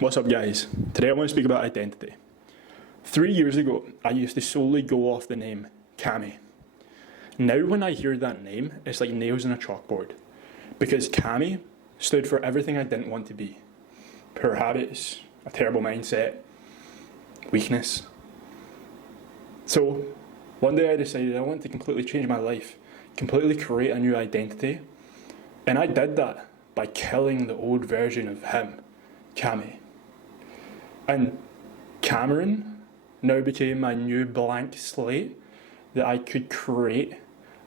What's up, guys? Today I want to speak about identity. 3 years ago, I used to solely go off the name Camy. Now when I hear that name, it's like nails on a chalkboard. Because Camy stood for everything I didn't want to be. Poor habits, a terrible mindset, weakness. So, one day I decided I wanted to completely change my life, completely create a new identity. And I did that by killing the old version of him, Camy. And Cameron now became my new blank slate that I could create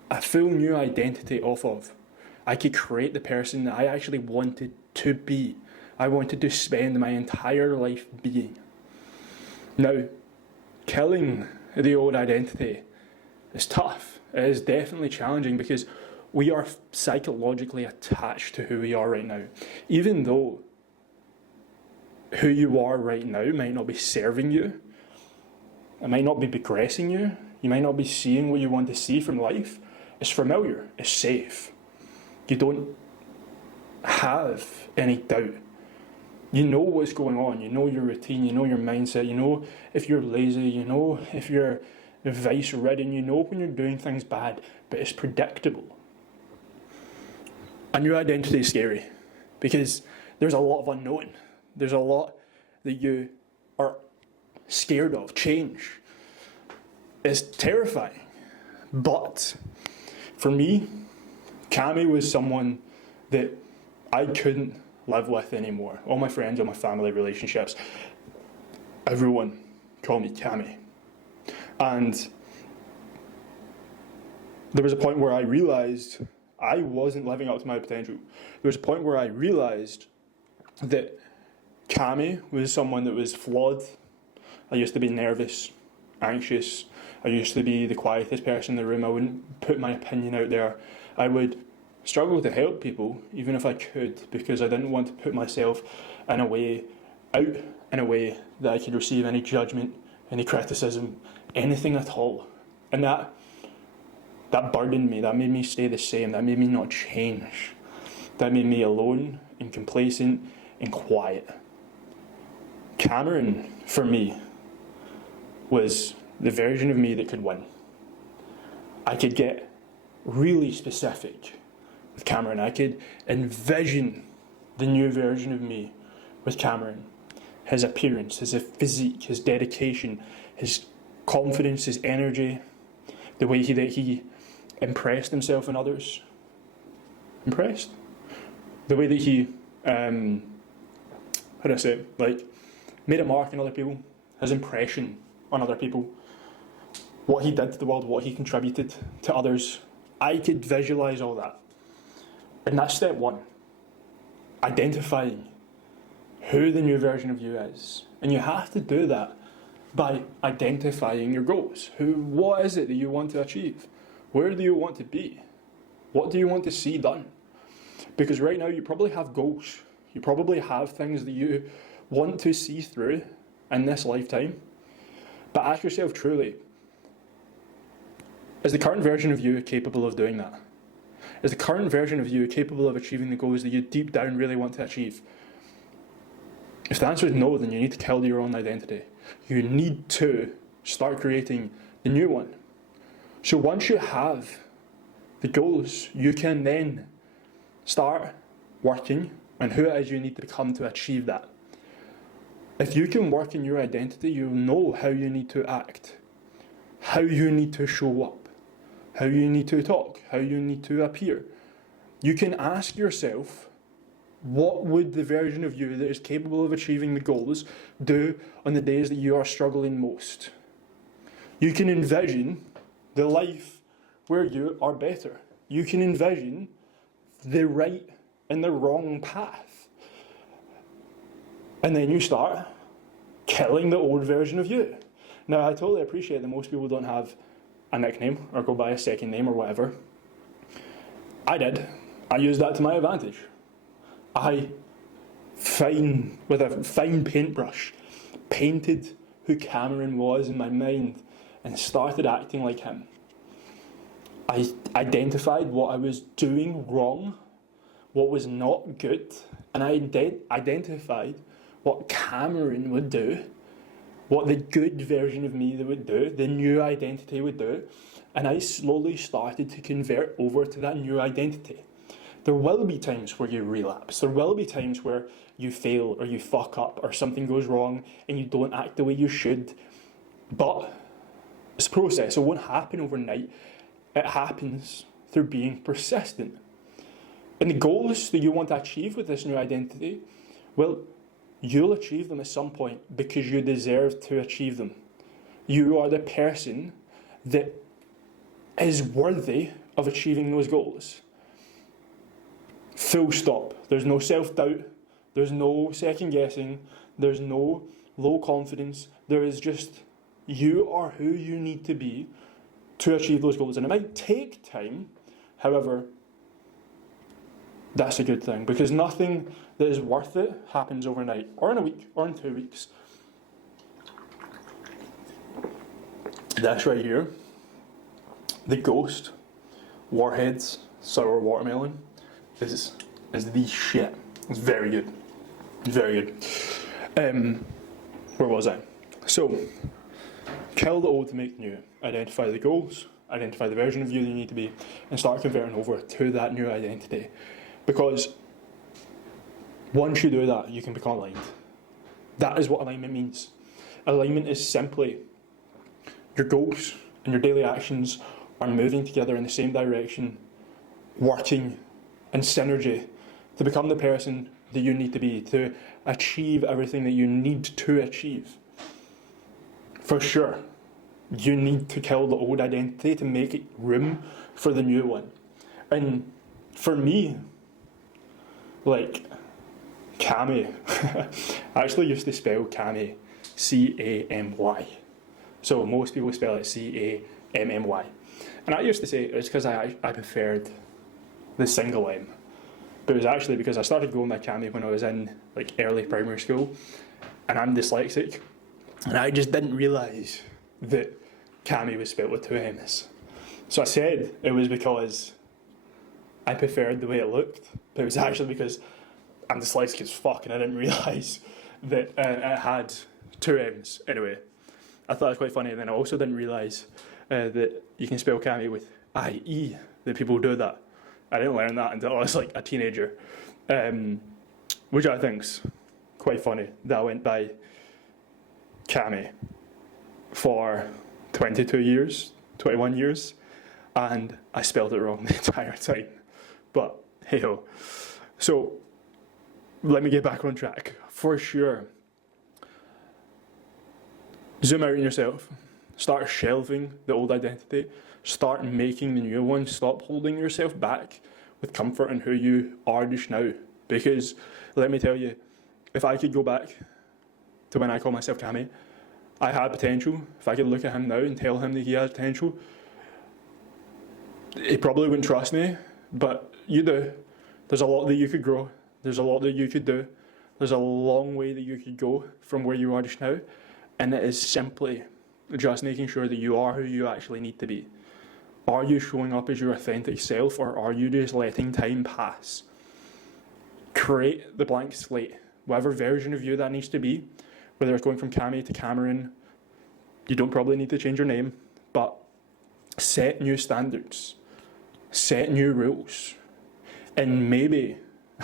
a full new identity off of. I could create the person that I actually wanted to be. I wanted to spend my entire life being. Now, killing the old identity is tough. It is definitely challenging because we are psychologically attached to who we are right now. Even though who you are right now might not be serving you, it might not be progressing you, you might not be seeing what you want to see from life, it's familiar, it's safe. You don't have any doubt. You know what's going on, you know your routine, you know your mindset, you know if you're lazy, you know if you're vice-ridden, you know when you're doing things bad, but it's predictable. A new identity is scary because there's a lot of unknown. There's a lot that you are scared of. Change is terrifying. But for me, Camy was someone that I couldn't live with anymore. All my friends, all my family relationships, everyone called me Camy. And there was a point where I realized I wasn't living up to my potential. There was a point where I realized that Camy was someone that was flawed. I used to be nervous, anxious. I used to be the quietest person in the room. I wouldn't put my opinion out there. I would struggle to help people, even if I could, because I didn't want to put myself in a way that I could receive any judgment, any criticism, anything at all. And that burdened me. That made me stay the same. That made me not change. That made me alone and complacent and quiet. Cameron, for me, was the version of me that could win. I could get really specific with Cameron. I could envision the new version of me with Cameron. His appearance, his physique, his dedication, his confidence, his energy, the way that he impressed himself on others. Impressed? The way that he, made a mark on other people, his impression on other people, what he did to the world, what he contributed to others. I could visualise all that. And that's step one. Identifying who the new version of you is. And you have to do that by identifying your goals. What is it that you want to achieve? Where do you want to be? What do you want to see done? Because right now you probably have goals. You probably have things that you want to see through in this lifetime. But ask yourself truly, is the current version of you capable of doing that? Is the current version of you capable of achieving the goals that you deep down really want to achieve? If the answer is no, then you need to kill your own identity. You need to start creating the new one. So once you have the goals, you can then start working on who it is you need to become to achieve that. If you can work in your identity, you'll know how you need to act, how you need to show up, how you need to talk, how you need to appear. You can ask yourself, what would the version of you that is capable of achieving the goals do on the days that you are struggling most? You can envision the life where you are better. You can envision the right and the wrong path. And then you start killing the old version of you. Now, I totally appreciate that most people don't have a nickname or go by a second name or whatever. I did. I used that to my advantage. I, with a fine paintbrush, painted who Cameron was in my mind and started acting like him. I identified what I was doing wrong, what was not good, and I identified what Cameron would do, what the good version of me that would do, the new identity would do, and I slowly started to convert over to that new identity. There will be times where you relapse. There will be times where you fail or you fuck up or something goes wrong and you don't act the way you should. But it's a process. It won't happen overnight. It happens through being persistent. And the goals that you want to achieve with this new identity, well, you'll achieve them at some point because you deserve to achieve them. You are the person that is worthy of achieving those goals. Full stop. There's no self-doubt. There's no second guessing. There's no low confidence. There is just, you are who you need to be to achieve those goals. And it might take time. However, that's a good thing, because nothing that is worth it happens overnight, or in a week, or in 2 weeks. This right here, the Ghost Warheads Sour Watermelon, is the shit. It's very good. Very good. Where was I? So, kill the old to make new. Identify the goals, identify the version of you that you need to be, and start converting over to that new identity. Because once you do that, you can become aligned. That is what alignment means. Alignment is simply your goals and your daily actions are moving together in the same direction, working in synergy to become the person that you need to be, to achieve everything that you need to achieve. For sure, you need to kill the old identity to make room for the new one. And for me, like, Camy, I actually used to spell Camy C-A-M-Y. So most people spell it C-A-M-M-Y. And I used to say it's because I preferred the single M. But it was actually because I started going by Camy when I was in like early primary school, and I'm dyslexic, and I just didn't realise that Camy was spelled with two M's. So I said it was because I preferred the way it looked, but it was actually because I'm dyslexic as fuck and I didn't realise that it had two M's. Anyway, I thought it was quite funny, and then I also didn't realise that you can spell Camy with I-E, that people do that. I didn't learn that until I was like a teenager, which I think's quite funny that I went by Camy for 22 years, 21 years, and I spelled it wrong the entire time. But hey ho. So let me get back on track. For sure, zoom out on yourself. Start shelving the old identity. Start making the new one. Stop holding yourself back with comfort in who you are just now. Because let me tell you, if I could go back to when I call myself Camy, I had potential. If I could look at him now and tell him that he has potential, he probably wouldn't trust me, but you do. There's a lot that you could grow. There's a lot that you could do. There's a long way that you could go from where you are just now. And it is simply just making sure that you are who you actually need to be. Are you showing up as your authentic self, or are you just letting time pass? Create the blank slate. Whatever version of you that needs to be, whether it's going from Camy to Cameron, you don't probably need to change your name, but set new standards, set new rules, and maybe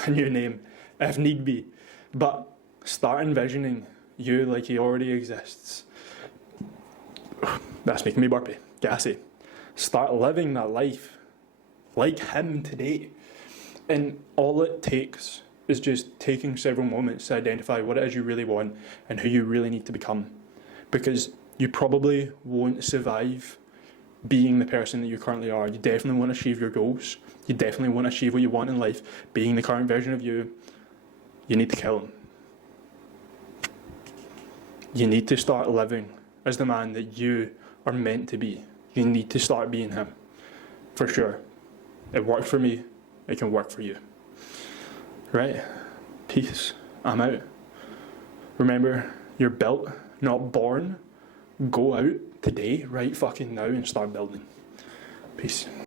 a new name if need be, but start envisioning you like he already exists. That's making me burpy, gassy. Start living that life like him today. And all it takes is just taking several moments to identify what it is you really want and who you really need to become. Because you probably won't survive being the person that you currently are. You definitely want to achieve your goals. You definitely want to achieve what you want in life. Being the current version of you, you need to kill him. You need to start living as the man that you are meant to be. You need to start being him. For sure. It worked for me. It can work for you. Right? Peace. I'm out. Remember, you're built, not born. Go out today, right fucking now, and start building. Peace.